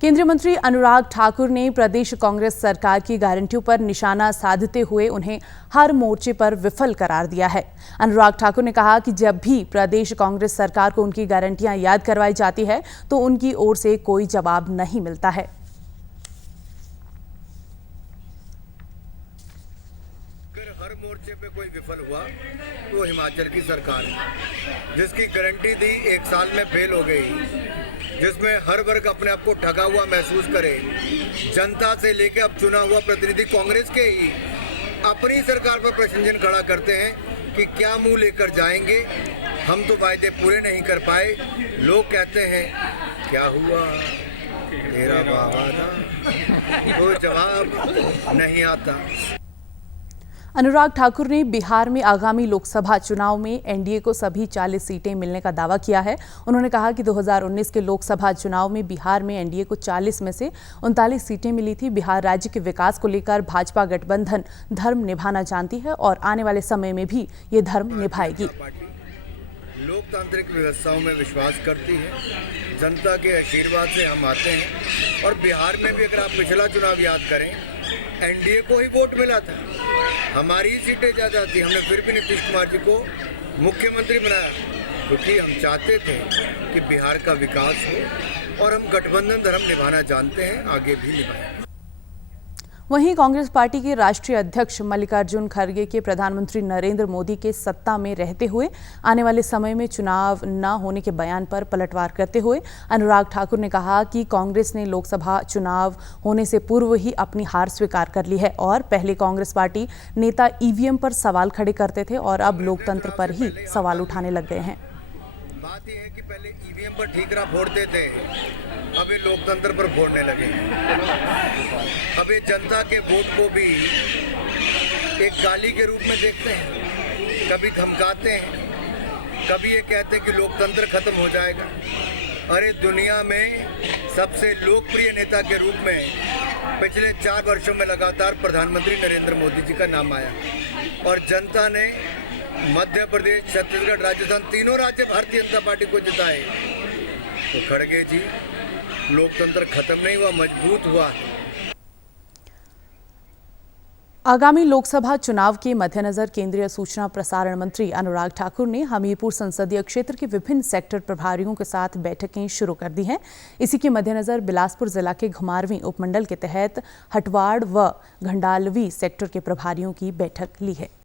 केंद्रीय मंत्री अनुराग ठाकुर ने प्रदेश कांग्रेस सरकार की गारंटियों पर निशाना साधते हुए उन्हें हर मोर्चे पर विफल करार दिया है। अनुराग ठाकुर ने कहा कि जब भी प्रदेश कांग्रेस सरकार को उनकी गारंटियां याद करवाई जाती है तो उनकी ओर से कोई जवाब नहीं मिलता है। अगर हर मोर्चे पे कोई विफल हुआ तो हिमाचल की सरकार है, जिसकी गारंटी दी 1 साल में फेल हो गई, जिसमें हर वर्ग अपने आप को ठगा हुआ महसूस करे। जनता से लेकर अब चुना हुआ प्रतिनिधि कांग्रेस के ही अपनी सरकार पर प्रश्न चिन्ह खड़ा करते हैं कि क्या मुंह लेकर जाएंगे, हम तो वायदे पूरे नहीं कर पाए। लोग कहते हैं क्या हुआ तेरा वादा, कोई जवाब नहीं आता। अनुराग ठाकुर ने बिहार में आगामी लोकसभा चुनाव में एनडीए को सभी 40 सीटें मिलने का दावा किया है। उन्होंने कहा कि 2019 के लोकसभा चुनाव में बिहार में एनडीए को 40 में से 39 सीटें मिली थी। बिहार राज्य के विकास को लेकर भाजपा गठबंधन धर्म निभाना जानती है और आने वाले समय में भी ये धर्म निभाएगी। लोकतांत्रिक व्यवस्थाओं में विश्वास करती है, जनता के आशीर्वाद से हम आते हैं। और बिहार में भी अगर आप पिछला चुनाव याद करें, एनडीए को ही वोट मिला था, हमारी ही सीटें ज़्यादा थी। हमने फिर भी नीतीश कुमार जी को मुख्यमंत्री बनाया क्योंकि हम चाहते थे कि बिहार का विकास हो और हम गठबंधन धर्म निभाना जानते हैं, आगे भी निभाएं। वहीं कांग्रेस पार्टी के राष्ट्रीय अध्यक्ष मल्लिकार्जुन खड़गे के प्रधानमंत्री नरेंद्र मोदी के सत्ता में रहते हुए आने वाले समय में चुनाव न होने के बयान पर पलटवार करते हुए अनुराग ठाकुर ने कहा कि कांग्रेस ने लोकसभा चुनाव होने से पूर्व ही अपनी हार स्वीकार कर ली है और पहले कांग्रेस पार्टी नेता ईवीएम पर सवाल खड़े करते थे और अब लोकतंत्र पर ही सवाल उठाने लग गए हैं। बात यह है कि पहले ईवीएम पर ठीकरा फोड़ते थे, अब ये लोकतंत्र पर फोड़ने लगे। अब ये जनता के वोट को भी एक गाली के रूप में देखते हैं, कभी धमकाते हैं, कभी ये कहते हैं कि लोकतंत्र खत्म हो जाएगा। अरे दुनिया में सबसे लोकप्रिय नेता के रूप में पिछले 4 वर्षों में लगातार प्रधानमंत्री नरेंद्र मोदी जी का नाम आया और जनता ने मध्य प्रदेश, छत्तीसगढ़, राजस्थान, तीनों राज्य भारतीय जनता पार्टी को जिताए। तो खड़गे जी, लोकतंत्र खत्म नहीं हुआ, मजबूत हुआ। आगामी लोकसभा चुनाव के मद्देनजर केंद्रीय सूचना प्रसारण मंत्री अनुराग ठाकुर ने हमीरपुर संसदीय क्षेत्र के विभिन्न सेक्टर प्रभारियों के साथ बैठकें शुरू कर दी हैं। इसी के मद्देनजर बिलासपुर जिला के घुमारवीं उपमंडल के तहत हटवाड़ व घंडालवी सेक्टर के प्रभारियों की बैठक ली है।